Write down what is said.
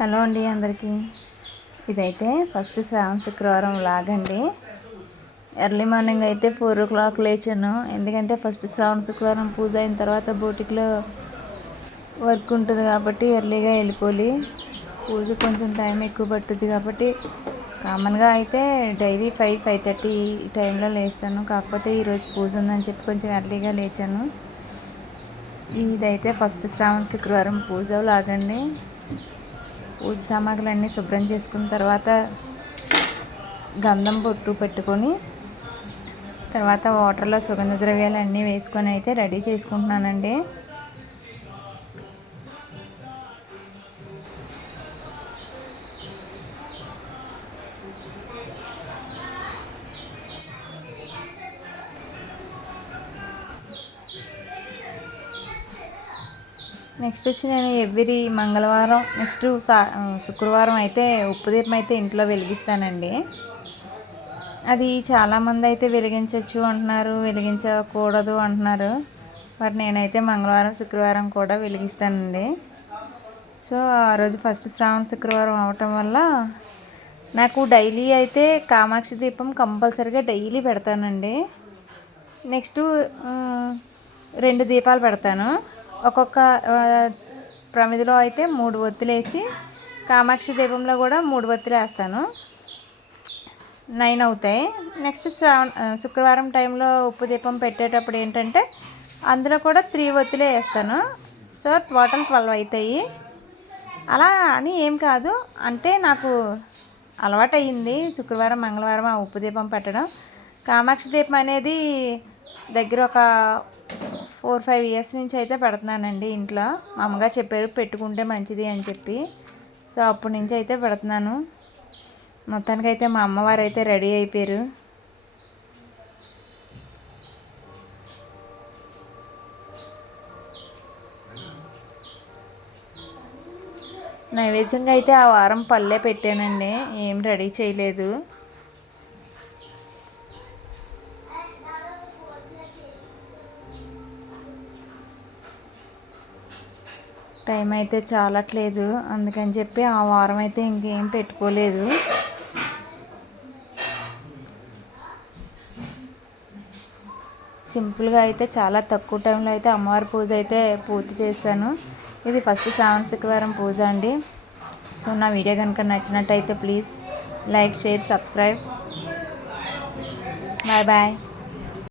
Hello అండి అందరికీ. ఇదైతే ఫస్ట్ శ్రావణ శుక్రవారం లాగండి. ఎర్లీ మార్నింగ్ అయితే 4 o'clock లేచాను. ఎందుకంటే ఫస్ట్ శ్రావణ శుక్రవారం పూజ అయిన తర్వాత బోటిక్లో వర్క్ ఉంటుంది కాబట్టి ఎర్లీగా వెళ్ళిపోవాలి. పూజ కొంచెం టైం ఎక్కువ పట్టుద్ది కాబట్టి కామన్గా అయితే డైలీ 5-5:30 ఈ టైంలో లేస్తాను. కాకపోతే ఈరోజు పూజ ఉందని చెప్పి కొంచెం ఎర్లీగా లేచాను. ఇదైతే ఫస్ట్ శ్రావణ శుక్రవారం పూజ లాగండి. పూజ సామాగ్రులన్నీ శుభ్రం చేసుకున్న తర్వాత గంధం బొట్టు పెట్టుకొని తర్వాత వాటర్లో సుగంధ ద్రవ్యాలు అన్నీ వేసుకొని అయితే రెడీ చేసుకుంటున్నానండి. నెక్స్ట్ వచ్చి నేను ఎవ్రీ మంగళవారం నెక్స్ట్ శుక్రవారం అయితే ఉప్పు దీపం అయితే ఇంట్లో వెలిగిస్తానండి. అది చాలామంది అయితే వెలిగించవచ్చు అంటున్నారు, వెలిగించకూడదు అంటున్నారు. బట్ నేనైతే మంగళవారం శుక్రవారం కూడా వెలిగిస్తానండి. సో ఆ రోజు ఫస్ట్ శ్రావణ శుక్రవారం అవటం వల్ల నాకు డైలీ అయితే కామాక్షి దీపం కంపల్సరీగా డైలీ పెడతానండి. నెక్స్ట్ 2 దీపాలు పెడతాను. ఒక్కొక్క ప్రమిదిలో అయితే 3 ఒత్తులు వేసి కామాక్షి దీపంలో కూడా 3 ఒత్తులు వేస్తాను. 9 అవుతాయి. నెక్స్ట్ శుక్రవారం టైంలో ఉప్పు దీపం పెట్టేటప్పుడు ఏంటంటే అందులో కూడా 3 ఒత్తులే వేస్తాను. సో టోటల్ 12 అవుతాయి. అలా అని ఏం కాదు, అంటే నాకు అలవాటు అయ్యింది శుక్రవారం మంగళవారం ఆ ఉప్పు దీపం పెట్టడం. కామాక్షి దీపం అనేది దగ్గర ఒక 4-5 years నుంచి అయితే పెడుతున్నానండి ఇంట్లో. మా అమ్మగారు చెప్పారు పెట్టుకుంటే మంచిది అని చెప్పి. సో అప్పటి నుంచి అయితే పెడుతున్నాను. మొత్తానికైతే మా అమ్మవారు అయితే రెడీ అయిపోయారు. నైవేద్యంగా అయితే ఆ వారం పల్లె పెట్టానండి, ఏం రెడీ చేయలేదు. టైం అయితే చాలట్లేదు, అందుకని చెప్పి ఆ వారం అయితే ఇంకేం పెట్టుకోలేదు. సింపుల్గా అయితే చాలా తక్కువ టైంలో అయితే అమ్మవారి పూజ అయితే పూర్తి చేశాను. ఇది ఫస్ట్ శ్రావణ శుక్రవారం పూజ అండి. సో నా వీడియో కనుక నచ్చినట్టయితే please like, share, subscribe. Bye bye.